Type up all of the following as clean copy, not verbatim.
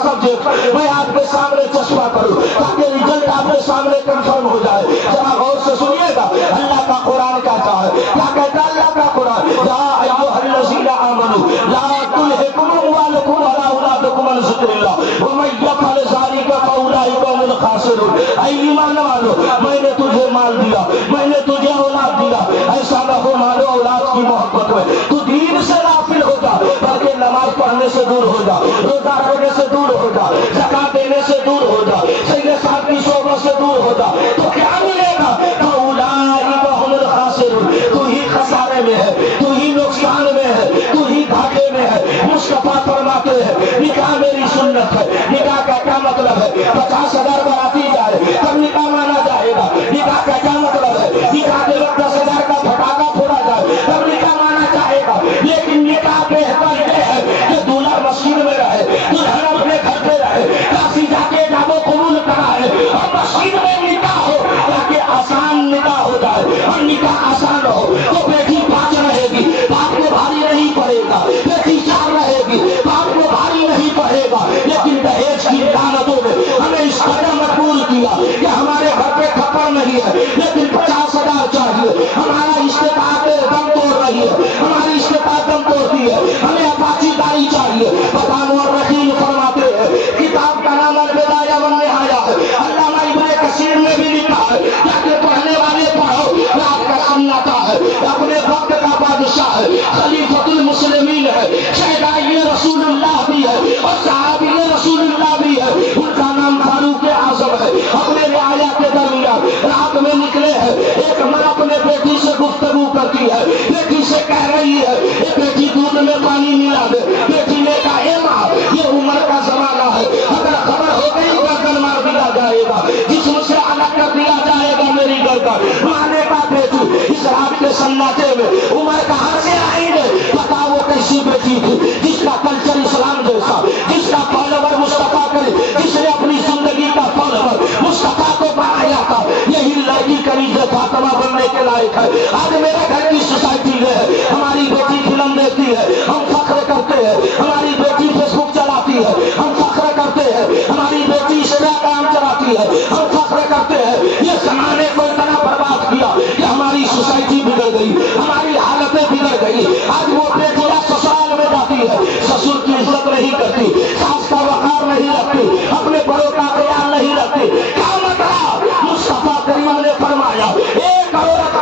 میں آپ کے سامنے چشمہ کروں تاکہ رزلٹ آپ کے سامنے کنفرم ہو جائے. ذرا غور سے سنیے گا اللہ کا قرآن کہتا ہے. کیا کہتا ہے اللہ کا قرآن؟ یا ایھا الذین آمنوا لا تلھکم اموالکم ولا اولادکم عن ذکر اللہ ومن یفعل ذلک فاولئک هم الخاسرون. اے ایمان والو، میں نے تجھے مال دیا، میں نے تجھے اولاد دیا، ایسا نہ ہو مال و اولاد کی محبت میں تو دین سے غافل ہو جا، بلکہ نماز پڑھنے سے دور ہو جا، روزہ رکھنے سے دور ہو جا، زکات دینے سے دور ہو جا، سید صاحب کی صحبت سے دور ہو جا. تو کیا ملے گا؟ فاولئک هم الخاسرون. تو ہی خسارے میں ہے، تو ہی نقصان میں ہے، تو ہی گھاٹے میں ہے. مصطفیٰ فرماتے ہیں نکاح میری سنت ہے. نکاح کا کیا مطلب ہے؟ 50,000 باراتی جائے تب نکاح مانا جائے گا. نکاح کا کیا مطلب ہے؟ نکاح کے وقت 10,000 کا پٹاخہ پھوڑا جائے تب نکاح مانا جائے گا. لیکن نکاح بہتر یہ ہے کہ دولہا مسجد میں رہے، دلہن اپنے گھر پہ رہے، کافی جا کے جاب و قبول کرائے اور مسجد میں نکاح ہو تاکہ آسان نکاح ہو جائے. اور نکاح آسان ہو تو بیٹی 5 رہے گی، باپ کو بھاری نہیں پڑے گا. بیٹی 4 رہے گی، باپ کو بھاری نہیں پڑے گا. لیکن دہیج کی لعنتوں نے ہمیں اس قدر مجبور کیا کہ ہمارے گھر پہ کھپڑ نہیں ہے لیکن 50,000 چاہیے. ہمارا استطاعت دم توڑ رہی ہے، ہماری استطاعت دم توڑتی ہے. ہمیں اپاچی گاڑی چاہیے. بطان اور رحیم فرماتے ہیں کتاب کا نام البدایہ والنہایہ ہے. علامہ ابن کثیر نے بھی لکھا ہے تاکہ پڑھنے والے پڑھو. رات کا سناٹا ہے، اپنے وقت کا بادشاہ ہے، خلیفۃ المسلمین ہے، شہدائے رسول اللہ بھی ہے اور صحابی رسول اللہ بھی ہے. ان کا نام فاروق اعظم ہے. اپنے رعایا کے درمیان رات میں نکلے ہیں. ایک ماں اپنے بیٹی سے گفتگو کرتی ہے، بیٹی سے کہہ رہی ہے اے بیٹی دودھ میں پانی ملا دے. بیٹی نے کہا اے ماں یہ عمر کا زمانہ ہے، اگر خبر ہو گئی گردن مار دیا جائے گا، جسم سے الگ کر دیا جائے گا میری گردن. ماں نے کہا بیٹی اس رات کے سناٹے میں عمر کہاں سے آئی ہے؟ پتا وہ کیسی بیٹی تھی جس کا کلچر اسلام جیسا، جس کا فالوور مصطفیٰ کرے، جس نے اپنی زندگی کا فالوور مصطفیٰ کو بنایا تھا. یہی لڑکی کنیز فاطمہ بننے کے لائق ہے. آج میرے گھر کی سوسائٹی میں ہماری بیٹی فلم دیکھتی ہے، ہم فخر کرتے ہیں. ہماری بیٹی فیس بک چلاتی ہے، ہم فخر کرتے ہیں. ہماری بیٹی انسٹاگرام چلاتی ہے، ہم فخر کرتے ہیں. یہ زمانے کو اتنا برباد کیا کہ ہماری سوسائٹی بگڑ گئی، ہماری حالتیں بگڑ گئی. آج وہ بیٹیاں سسرال میں جاتی ہے، سسر کی عزت نہیں کرتی، ساس کا وقار نہیں رکھتی، اپنے بڑوں کا خیال نہیں رکھتی. کیا مطلب؟ مصطفیٰ کریم نے فرمایا ایک عورت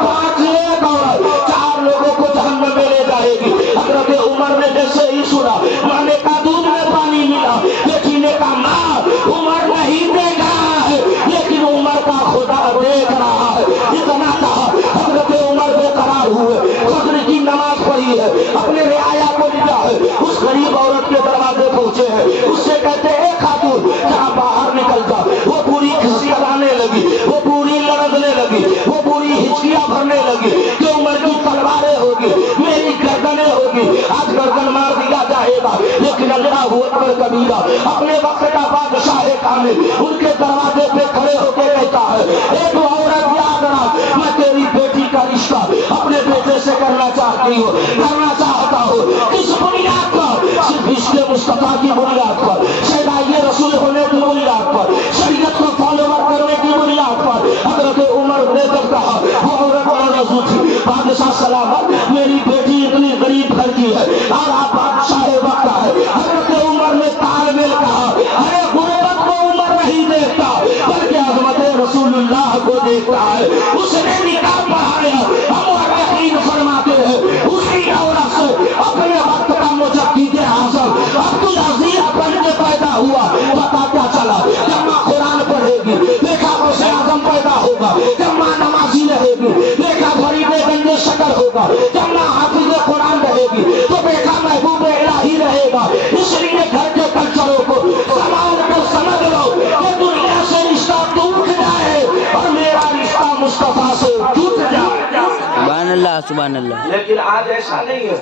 4 لوگوں کو جہنم میں لے جائے گی. حضرت عمر نے جیسے ہی سنا، ماں نے کہا دودھ میں پانی ملا. بیٹی نے کہا ماں عمر نہیں دیکھ رہا ہے لیکن عمر کا خدا دیکھ رہا ہے. اتنا کہا حضرت عمر بے قرار ہوئے، فجر کی نماز پڑھی ہے، اپنے رعایا کو لیا ہے، اس غریب عورت کے دروازے پہنچے ہیں. اس سے کہتے اے خاتون جہاں باہر نکل جا. وہ پوری کھسیانے لگی، وہ پوری لڑکنے لگی، وہ پوری ہچکیاں بھرنے لگی کہ عمر کی تلواریں ہوگی، میری گردنیں ہوگی. آج گردن مار دیا جائے گا لیکن اللہ اکبر کبیرہ. اپنے وقت کا بادشاہ کامل ان کے دروازے پہ کھڑے ہو کے کہتا ہے ایک عورت یاد رکھ، میں تیری بیٹی کا رشتہ اپنے بیٹے سے کرنا چاہتی ہوں، کرنا چاہتا ہوں. کس بنیاد پر؟ صرف عشق مصطفیٰ کی بنیاد پر، شہدائے رسول ہونے کی بنیاد پر، شریعت کو فالوور کرنے کی بنیاد پر. حضرت عمر نے جب کہا وہ عورت موضوع تھی، بادشاہ سلامت میری بیٹی اتنی غریب گھر کی ہے اور آپ بادشاہ وقت ہے. حضرت عمر نے تال میل کہا ارے غربت کو عمر نہیں دیکھتا بلکہ عظمت رسول اللہ کو دیکھتا ہے. اس نے نکاح پڑھایا. ہم یقین فرماتے ہیں اسی عورت سے اپنے وقت کا مجدد اعظم عبدالعزیز بن کے پیدا ہوا. پتا کیا چلا؟ جب ماں قرآن پڑھے گی دیکھا غوث اعظم پیدا ہوگا. جب ماں نمازی رہے گی دیکھا فرید گنج شکر ہوگا. جب ماں حافظ قرآن رہے گی تو بیٹا محبوب الہی رہے گا. اس لیے گھر کے کلچروں کو سنبھال کر سمجھ لو کہ دنیا سے رشتہ ٹوٹ جائے اور میرا رشتہ مصطفیٰ سے ٹوٹ جائے. سبحان اللہ سبحان اللہ. لیکن آج ایسا نہیں ہے.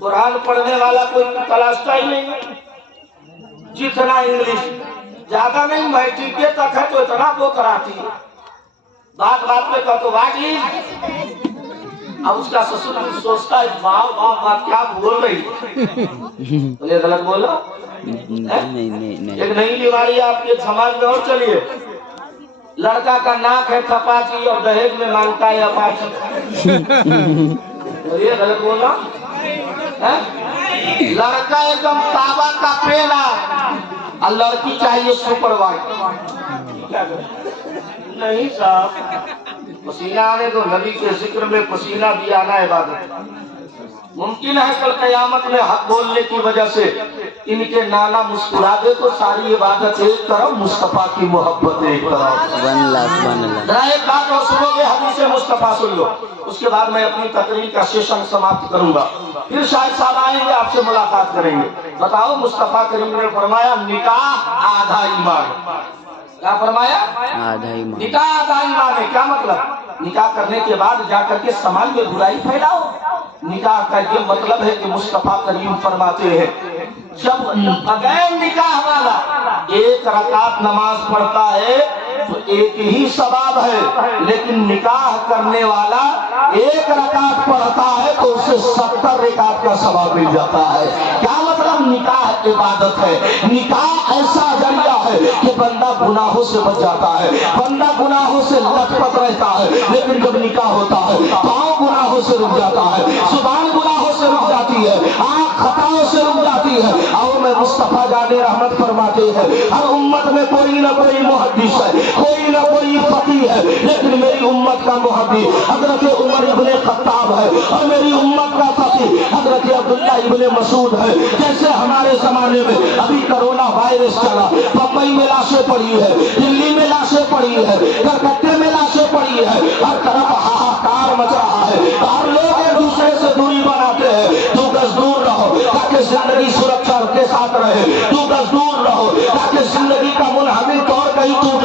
قرآن پڑھنے والا کوئی تلاشتا ہی نہیں. جتنا انگلش زیادہ نہیں میٹرک کے تک ہے تو اتنا وہ کراتی ہے. بات بات میں کہو تو واجی اب اس کا سسر سوچتا ہے واہ واہ واہ کیا بول رہی ہے. یہ غلط بولا. نہیں ایک نئی بیماری آپ کے سماج میں اور چلیے، لڑکا کا ناک ہے کھپاچی اور دہیج میں مانگتا ہے اپاچی. یہ غلط بولا. لڑکا ایک دم تابا کا پیلا اور لڑکی چاہیے سپر وائٹ. نہیں صاحب، پسینہ آنے تو نبی کے ذکر میں پسینہ بھی آنا عبادت. ممکن ہے کل قیامت میں حق بولنے کی وجہ سے ان کے نانا مسکرا دے تو ساری عبادت ایک طرف، مصطفیٰ کی محبت ایک طرف. سبحان اللہ سبحان اللہ. ذرا ایک بات اور سنو گے، حدیث مصطفیٰ سن لو، اس کے بعد میں اپنی تقریر کا سیشن سماپت کروں گا. پھر شاید صاحب آئیں گے، آپ سے ملاقات کریں گے. بتاؤ، مصطفیٰ کریم نے فرمایا نکاح آدھا ایمان. کیا فرمایا؟ آدھا ایمان. نکاح آدھا ایمان ہے. کیا مطلب؟ نکاح کرنے کے بعد جا کر کے سماج میں برائی پھیلاؤ. نکاح کا یہ مطلب ہے کہ مصطفیٰ کریم فرماتے ہیں جب بغیر نکاح والا ایک رکعت نماز پڑھتا ہے تو ایک ہی ثواب ہے، لیکن نکاح کرنے والا ایک رکعت پڑھتا ہے تو اسے 70 رکعت کا ثواب مل جاتا ہے. کیا مطلب؟ نکاح عبادت ہے. نکاح ایسا ذریعہ ہے کہ بندہ گناہوں سے بچ جاتا ہے، بندہ گناہوں سے لت پت رہتا ہے. لیکن جب نکاح ہوتا ہے پاؤں گناہوں سے رک جاتا ہے، زبان گناہوں سے رک جاتی ہے، آنکھ خطاؤں سے رک جاتی ہے. اور میں مصطفیٰ جان رحمت فرماتے ہیں ہر امت میں کوئی نہ کوئی محدث ہے، کوئی نہ کوئی فقیہ ہے، لیکن میری امت کا محدث حضرت عمر ابن خطاب ہے اور میری امت کا فقیہ حضرت عبداللہ ابن مسعود ہے. جیسے ہمارے زمانے میں ابھی کرونا وائرس چلا، بمبئی میں لاشیں پڑی ہے، دلی میں لاشیں پڑی ہے، کلکتے میں لاشیں پڑی ہے، ہر طرف ہاہاکار مچ رہا ہے. ہر لوگ ایک دوسرے سے دوری بناتے ہیں. 2 گز دور رہو تاکہ زندگی سرکشا کے ساتھ رہے. 2 گز دور رہو تاکہ زندگی کا منحمل طور کہیں تو